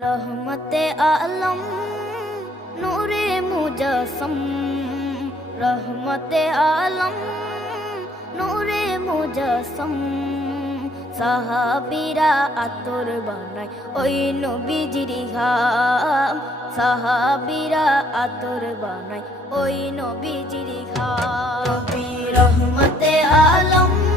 रहमते आलम नूरे मुजस्सम, रहमते आलम नूरे मुजस्सम। সাহাবীরা আতর বানায় ওই নবীজির ঘাম, সাহাবীরা আতর বানায় ওই নবীজির ঘাম। নবী রহমতে আলম